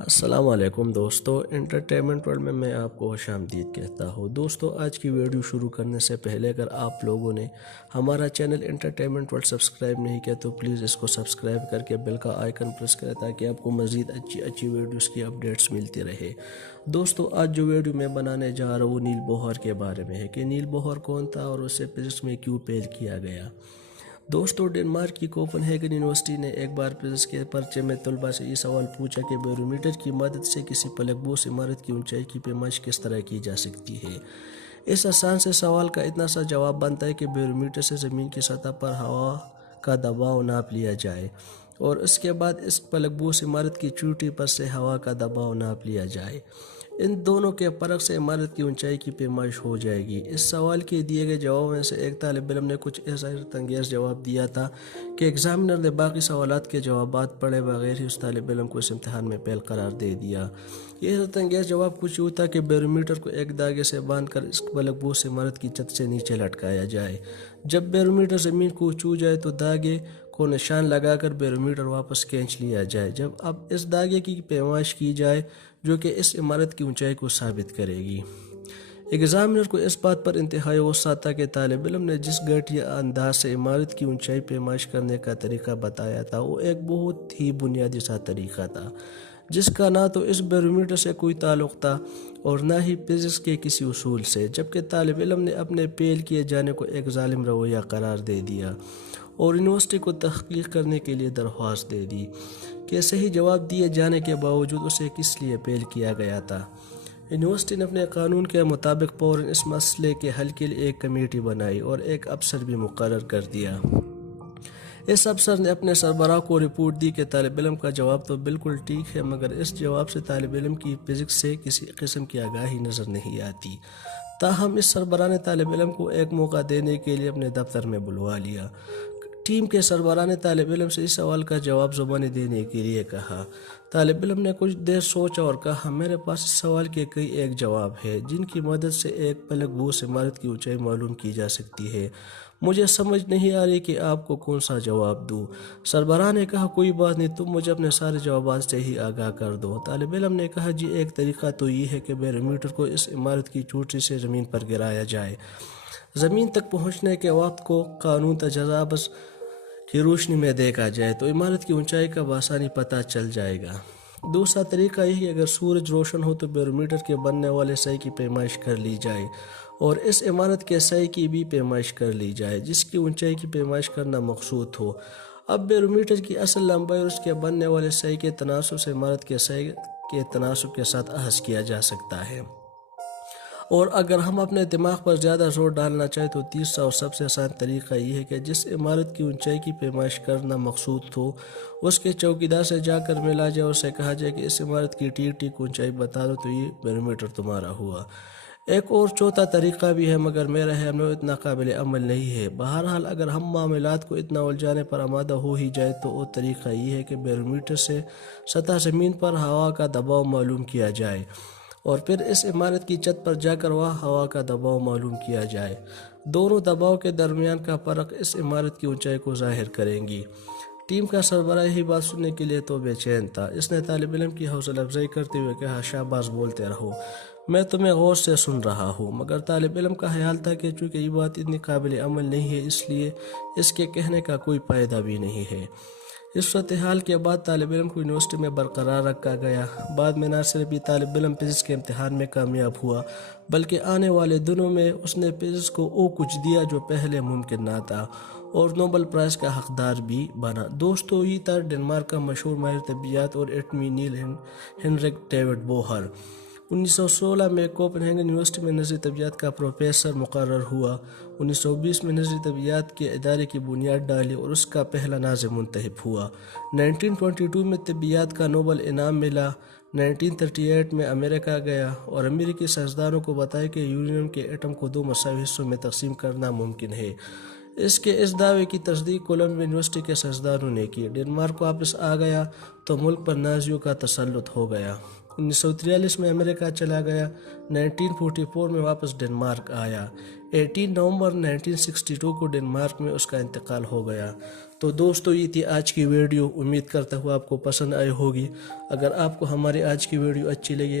السلام علیکم دوستو، انٹرٹینمنٹ ورلڈ میں آپ کو خوش آمدید کہتا ہوں۔ دوستو، آج کی ویڈیو شروع کرنے سے پہلے اگر آپ لوگوں نے ہمارا چینل انٹرٹینمنٹ ورلڈ سبسکرائب نہیں کیا تو پلیز اس کو سبسکرائب کر کے بیل کا آئیکن پریس کریں تاکہ آپ کو مزید اچھی ویڈیوز کی اپڈیٹس ملتی رہے۔ دوستو، آج جو ویڈیو میں بنانے جا رہا ہوں وہ نیل بوہر کے بارے میں ہے کہ نیل بوہر کون تھا اور اسے فزکس میں کیوں فیل کیا گیا۔ دوستو، ڈنمارک کی کوپن ہیگن یونیورسٹی نے ایک بار فزکس کے پرچے میں طلباء سے یہ سوال پوچھا کہ بیرومیٹر کی مدد سے کسی فلک بوس عمارت کی اونچائی کی پیمائش کس طرح کی جا سکتی ہے۔ اس آسان سے سوال کا اتنا سا جواب بنتا ہے کہ بیرومیٹر سے زمین کی سطح پر ہوا کا دباؤ ناپ لیا جائے اور اس کے بعد اس فلک بوس عمارت کی چوٹی پر سے ہوا کا دباؤ ناپ لیا جائے۔ ان دونوں کے فرق سے عمارت کی اونچائی کی پیمائش ہو جائے گی۔ اس سوال کے دیے گئے جواب میں سے ایک طالب علم نے کچھ ایسا حیرت انگیز جواب دیا تھا کہ ایگزامینر نے باقی سوالات کے جوابات پڑھے بغیر ہی اس طالب علم کو اس امتحان میں فیل قرار دے دیا۔ یہ حیرت انگیز جواب کچھ یوں تھا کہ بیرومیٹر کو ایک دھاگے سے باندھ کر اس فلک بوس عمارت کی چھت سے نیچے لٹکایا جائے۔ جب بیرومیٹر زمین کو چھو جائے تو دھاگے کو نشان لگا کر بیرومیٹر واپس کھینچ لیا جائے۔ جب اب اس دھاگے کی پیمائش کی جائے جو کہ اس عمارت کی اونچائی کو ثابت کرے گی۔ ایگزامینر کو اس بات پر انتہائی غصہ تھا کہ طالب علم نے جس گھٹیا انداز سے عمارت کی اونچائی پیمائش کرنے کا طریقہ بتایا تھا وہ ایک بہت ہی بنیادی سا طریقہ تھا جس کا نہ تو اس بیرومیٹر سے کوئی تعلق تھا اور نہ ہی فزکس کے کسی اصول سے، جبکہ طالب علم نے اپنے فیل کیے جانے کو ایک ظالم رویہ قرار دے دیا اور یونیورسٹی کو تحقیق کرنے کے لیے درخواست دے دی کہ صحیح جواب دیے جانے کے باوجود اسے کس لیے فیل کیا گیا تھا۔ یونیورسٹی نے اپنے قانون کے مطابق فوراً اس مسئلے کے حل کے لیے ایک کمیٹی بنائی اور ایک افسر بھی مقرر کر دیا۔ اس افسر نے اپنے سربراہ کو رپورٹ دی کہ طالب علم کا جواب تو بالکل ٹھیک ہے مگر اس جواب سے طالب علم کی فزکس سے کسی قسم کی آگاہی نظر نہیں آتی۔ تاہم اس سربراہ نے طالب علم کو ایک موقع دینے کے لیے اپنے دفتر میں بلوا لیا۔ ٹیم کے سربراہ نے طالب علم سے اس سوال کا جواب زبانی دینے کے لیے کہا۔ طالب علم نے کچھ دیر سوچا اور کہا، میرے پاس اس سوال کے کئی ایک جواب ہے جن کی مدد سے ایک فلک بوس عمارت کی اونچائی معلوم کی جا سکتی ہے۔ مجھے سمجھ نہیں آ رہی کہ آپ کو کون سا جواب دوں۔ سربراہ نے کہا، کوئی بات نہیں، تم مجھے اپنے سارے جوابات سے ہی آگاہ کر دو۔ طالب علم نے کہا، جی ایک طریقہ تو یہ ہے کہ بیرومیٹر کو اس عمارت کی چوٹی سے زمین پر گرایا جائے۔ زمین تک پہنچنے کے وقت کو قانون تجاوز کی روشنی میں دیکھا جائے تو عمارت کی اونچائی کا بآسانی پتہ چل جائے گا۔ دوسرا طریقہ یہ کہ اگر سورج روشن ہو تو بیرومیٹر کے بننے والے سائے کی پیمائش کر لی جائے اور اس عمارت کے سائے کی بھی پیمائش کر لی جائے جس کی اونچائی کی پیمائش کرنا مقصود ہو۔ اب بیرومیٹر کی اصل لمبائی اور اس کے بننے والے سائے کے تناسب سے عمارت کے سائے کے تناسب کے ساتھ اخذ کیا جا سکتا ہے۔ اور اگر ہم اپنے دماغ پر زیادہ زور ڈالنا چاہیں تو تیسرا اور سب سے آسان طریقہ یہ ہے کہ جس عمارت کی اونچائی کی پیمائش کرنا مقصود ہو اس کے چوکیدار سے جا کر ملا جائے اور اسے کہا جائے کہ اس عمارت کی ٹھیک اونچائی بتا دو تو یہ بیرومیٹر تمہارا ہوا۔ ایک اور چوتھا طریقہ بھی ہے مگر میرا خیال میں اتنا قابل عمل نہیں ہے۔ بہرحال اگر ہم معاملات کو اتنا الجھانے پر آمادہ ہو ہی جائے تو وہ طریقہ یہ ہے کہ بیرومیٹر سے سطح زمین پر ہوا کا دباؤ معلوم کیا جائے اور پھر اس عمارت کی چھت پر جا کر وہاں ہوا کا دباؤ معلوم کیا جائے۔ دونوں دباؤ کے درمیان کا فرق اس عمارت کی اونچائی کو ظاہر کریں گی۔ ٹیم کا سربراہ یہی بات سننے کے لیے تو بے چین تھا۔ اس نے طالب علم کی حوصلہ افزائی کرتے ہوئے کہا، شاباش، بولتے رہو، میں تمہیں غور سے سن رہا ہوں۔ مگر طالب علم کا خیال تھا کہ چونکہ یہ بات اتنی قابل عمل نہیں ہے اس لیے اس کے کہنے کا کوئی فائدہ بھی نہیں ہے۔ اس صورتحال کے بعد طالب علم کو یونیورسٹی میں برقرار رکھا گیا۔ بعد میں نہ صرف یہ طالب علم فزکس کے امتحان میں کامیاب ہوا بلکہ آنے والے دنوں میں اس نے فزکس کو وہ کچھ دیا جو پہلے ممکن نہ تھا اور نوبل پرائز کا حقدار بھی بنا۔ دوستو، یہ تھا ڈنمارک کا مشہور ماہر طبیعیات اور ایٹمی نیل ہنرک ڈیوڈ بوہر۔ 1916 میں کوپن ہیگن یونیورسٹی میں نظری طبیعیات کا پروفیسر مقرر ہوا۔ 1920 میں نظری طبیعیات کے ادارے کی بنیاد ڈالی اور اس کا پہلا ناظم منتخب ہوا۔ 1922 میں طبیعیات کا نوبل انعام ملا۔ 1938 میں امریکہ گیا اور امریکی سائنسدانوں کو بتایا کہ یورینیم کے ایٹم کو 2 مساوی حصوں میں تقسیم کرنا ممکن ہے۔ اس دعوے کی تصدیق کولمبیا یونیورسٹی کے سائنسدانوں نے کی۔ ڈنمارک واپس آ گیا تو ملک پر نازیوں کا تسلط ہو گیا۔ 1943 میں امریکہ چلا گیا۔ 1944 میں واپس ڈنمارک آیا۔ 18 نومبر 1962 کو ڈنمارک میں اس کا انتقال ہو گیا۔ تو دوستو یہ تھی آج کی ویڈیو، امید کرتا ہوں آپ کو پسند آئی ہوگی۔ اگر آپ کو ہماری آج کی ویڈیو اچھی لگی